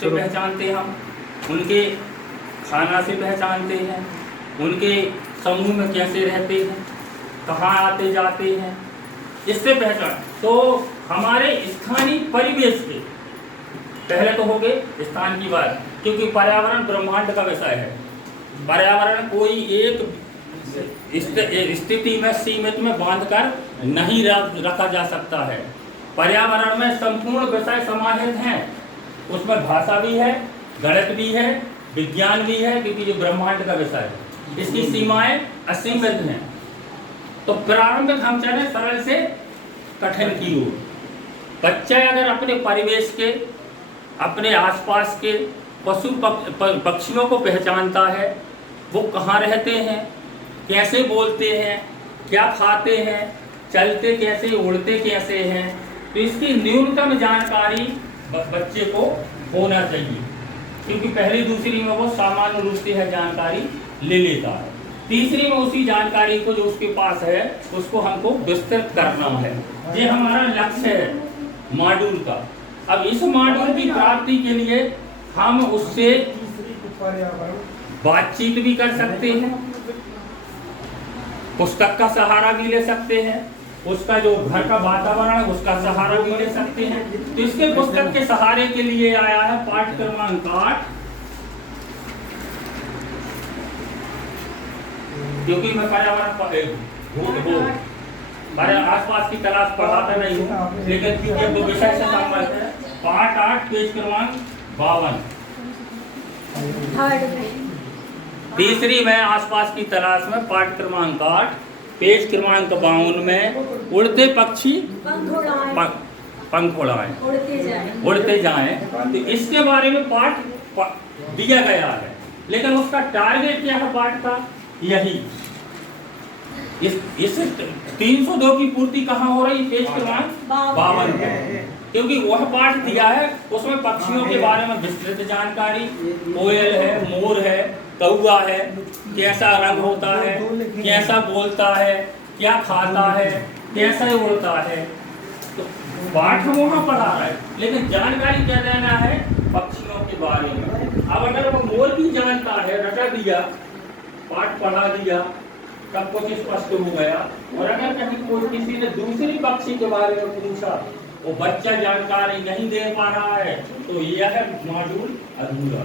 से पहचानते हैं, हम उनके खाना से पहचानते हैं, उनके समूह में कैसे रहते हैं, कहाँ आते जाते हैं, इससे पहचान। तो हमारे स्थानीय परिवेश के पहले तो हो गए स्थान की बात, क्योंकि पर्यावरण ब्रह्मांड का विषय है। पर्यावरण कोई एक स्थिति में सीमित में बांधकर नहीं रखा जा सकता है। पर्यावरण में संपूर्ण विषय समाहित हैं, उसमें भाषा भी है, गणित भी है, विज्ञान भी है, क्योंकि ये ब्रह्मांड का विषय है, इसकी सीमाएं असीमित हैं। तो प्रारंभिक हम चले सरल से कठिन की ओर। बच्चा अगर अपने परिवेश के, अपने आसपास के पशु पक्षियों को पहचानता है, वो कहाँ रहते हैं, कैसे बोलते हैं, क्या खाते हैं, चलते कैसे, उड़ते कैसे हैं, तो इसकी न्यूनतम जानकारी बच्चे को होना चाहिए, क्योंकि पहली दूसरी में वो सामान्य रूप से है जानकारी ले लेता है। तीसरी में उसी जानकारी को जो उसके पास है उसको हमको विस्तृत करना है। ये हमारा लक्ष्य है मॉड्यूल का। अब इस मॉड्यूल की प्राप्ति के लिए हम उससे बातचीत भी कर सकते हैं, पुस्तक का सहारा भी ले सकते हैं, उसका जो घर का वातावरण है उसका सहारा भी ले सकते हैं। तो इसके पुस्तक के सहारे के लिए आया है पाठ क्रमांक 8, क्योंकि मैं पर्यावरण हमारे आसपास की तलाश पढ़ाता नहीं हूँ, लेकिन ये विषय से संबंधित है। पाठ 8 पेज क्रमांक 52। तीसरी में आसपास की तलाश में पाठ क्रमांक 8 पेज क्रमांक 52 में उड़ते पक्षी पंख उड़ाएं, उड़ते जाएं। तो इसके बारे में पाठ दिया गया है, लेकिन उसका टारगेट क्या है पाठ का? यही इस 302 की पूर्ति कहाँ हो रही? पेज क्रमांक 52 में, क्योंकि वह पाठ दिया है उसमें पक्षियों के बारे में विस्तृत जानकारी, कोयल है, मोर है, कौवा है, कैसा रंग होता है, कैसा बोलता है, क्या खाता है, कैसे उड़ता है। तो पाठ हम वहाँ पढ़ा रहा है, लेकिन जानकारी क्या देना है पक्षियों के बारे में। अब अगर वो मोर भी जानता है, रटा दिया, पाठ पढ़ा दिया, सब कुछ स्पष्ट हो गया। और अगर कहीं कोई किसी ने दूसरी पक्षी के बारे में पूछा, वो बच्चा जानकारी नहीं दे पा रहा है, तो यह मॉड्यूल अधूरा।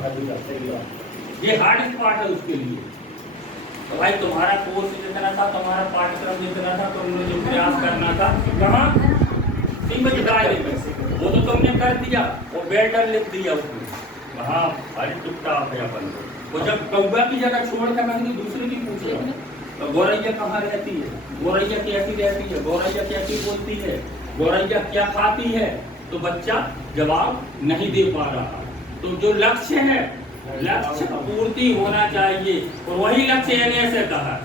ये हार्ड पार्ट है उसके लिए। तो भाई तुम्हारा कोर्स जितना था, तुम्हारा पाठ्यक्रम जितना था, तुमने जो प्रयास करना था कहाँ 3 बजे डायरी में, वो तो तुमने कर दिया, वो बेटर लिख दिया उसमें। हाँ अरे चुपचाप है अपन। वो जब कौवा की जगह छोड़ कर कहीं दूसरे की पूछे तो गौरैया कहाँ रहती है, गौरैया कैसी रहती है, गौरैया कैसी बोलती है, गौरैया क्या खाती है, तो बच्चा जवाब नहीं दे पा रहा। तो जो लक्ष्य है, लक्ष्य पूर्ति होना चाहिए, और वही लक्ष्य NSA का है।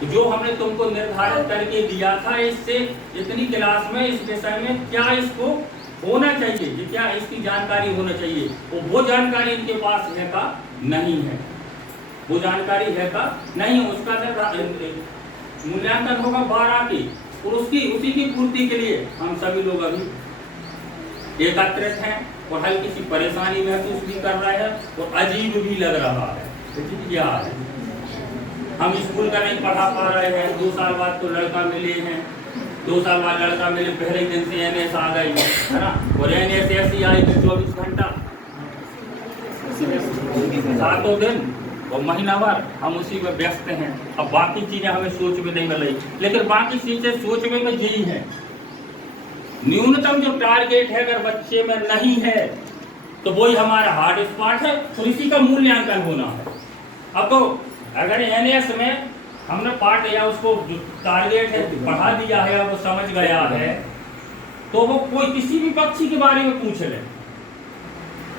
तो जो हमने तुमको निर्धारित करके दिया था, इससे इतनी क्लास में इस विषय में क्या इसको होना चाहिए, ये क्या इसकी जानकारी होना चाहिए, वो जानकारी इनके पास है का नहीं है, वो जानकारी है का नहीं। उसका मूल्यांकन होगा 12 की, और उसी की पूर्ति के लिए हम सभी लोग अभी एकत्रित हैं और हल्की सी परेशानी महसूस भी कर रहे हैं और अजीब भी लग रहा है। क्या है, हम स्कूल का नहीं पढ़ा पा रहे हैं, 2 साल बाद तो लड़का मिले हैं, 2 साल बाद लड़का मिले, पहले दिन से NS आ गई है ना, और NS ऐसी आई तो 24 घंटा 7 दिन और महीना भर हम उसी में व्यस्त हैं। अब बाकी चीजें हमें सोच में नहीं मिल रही, लेकिन बाकी चीजें सोच में यही है। न्यूनतम जो टारगेट है अगर बच्चे में नहीं है तो वही हमारा हार्ड स्पॉट है, और इसी का मूल्यांकन होना है। अब तो अगर NS में हमने पाठ या उसको टारगेट है पढ़ा दिया है, वो समझ गया है, तो वो कोई किसी भी पक्षी के बारे में पूछ ले,